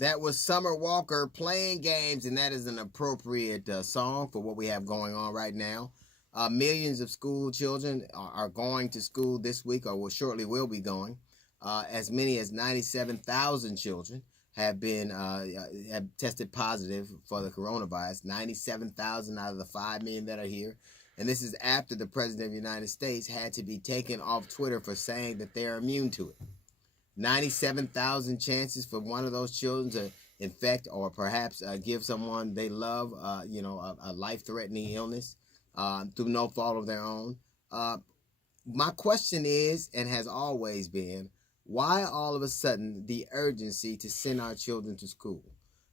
That was Summer Walker, Playing Games, and that is an appropriate song for what we have going on right now. Millions of school children are going to school this week, or will shortly will be going. As many as 97,000 children have tested positive for the coronavirus. 97,000 out of the 5 million that are here. And this is after the President of the United States had to be taken off Twitter for saying that they're immune to it. 97,000 chances for one of those children to infect or perhaps give someone they love, a life-threatening illness through no fault of their own. My question is, and has always been, why all of a sudden the urgency to send our children to school?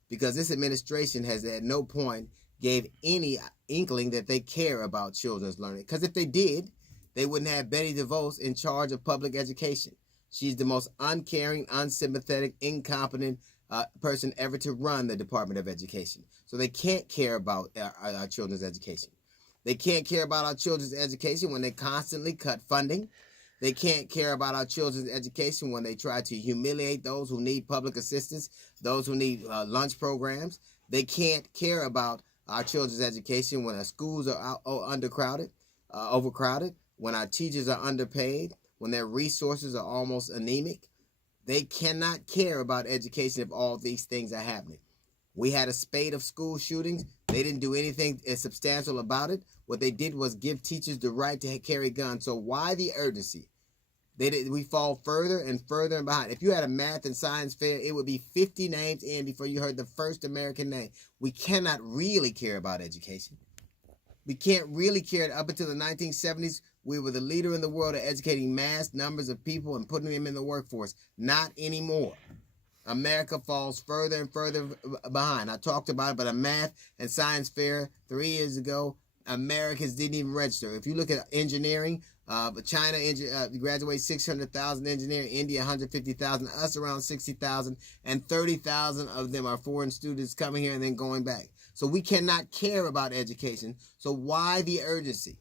Because this administration has at no point gave any inkling that they care about children's learning. Because if they did, they wouldn't have Betty DeVos in charge of public education. She's the most uncaring, unsympathetic, incompetent person ever to run the Department of Education. So they can't care about our children's education. They can't care about our children's education when they constantly cut funding. They can't care about our children's education when they try to humiliate those who need public assistance, those who need lunch programs. They can't care about our children's education when our schools are overcrowded, when our teachers are underpaid, when their resources are almost anemic. They cannot care about education if all these things are happening. We had a spate of school shootings. They didn't do anything substantial about it. What they did was give teachers the right to carry guns. So why the urgency? We fall further and further behind. If you had a math and science fair, it would be 50 names in before you heard the first American name. We cannot really care about education. We can't really care. Up until the 1970s, we were the leader in the world of educating mass numbers of people and putting them in the workforce. Not anymore. America falls further and further behind. I talked about it, but a math and science fair 3 years ago, Americans didn't even register. If you look at engineering, China graduates 600,000 engineering, India 150,000, us around 60,000, and 30,000 of them are foreign students coming here and then going back. So we cannot care about education. So why the urgency?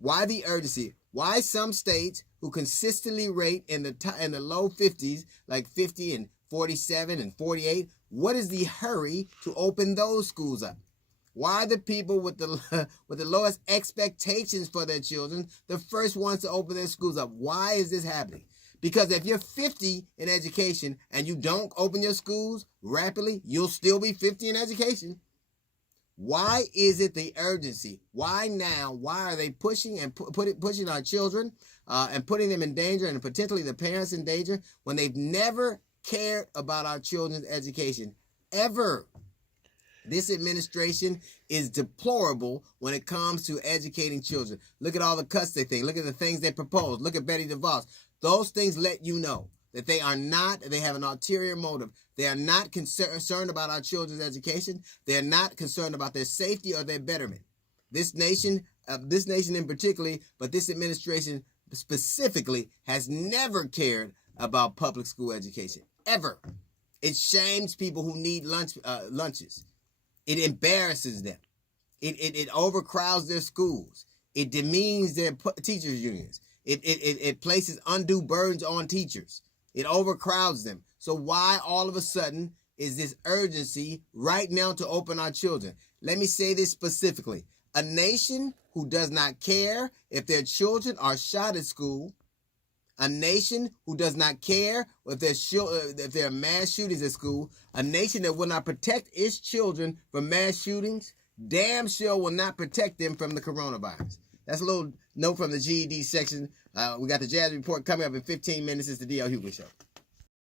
Why the urgency? Why some states who consistently rate in the low 50s, like 50 and 47 and 48, what is the hurry to open those schools up? Why the people with the lowest expectations for their children the first ones to open their schools up? Why is this happening? Because if you're 50 in education and you don't open your schools rapidly, you'll still be 50 in education. Why is it the urgency? Why now? Why are they pushing and pushing our children and putting them in danger and potentially the parents in danger when they've never cared about our children's education ever? This administration is deplorable when it comes to educating children. Look at all the cuts they think. Look at the things they propose. Look at Betty DeVos. Those things let you know that they have an ulterior motive. They are not concerned about our children's education. They are not concerned about their safety or their betterment. This nation in particular, but this administration specifically, has never cared about public school education, ever. It shames people who need lunches. It embarrasses them. It overcrowds their schools. It demeans their teachers' unions. It places undue burdens on teachers. It overcrowds them. So why all of a sudden is this urgency right now to open our children? Let me say this specifically. A nation who does not care if their children are shot at school, a nation who does not care if there are mass shootings at school, a nation that will not protect its children from mass shootings, damn sure will not protect them from the coronavirus. That's a little note from the GED section. We got the Jazz Report coming up in 15 minutes. It's the D.L. Hughley Show.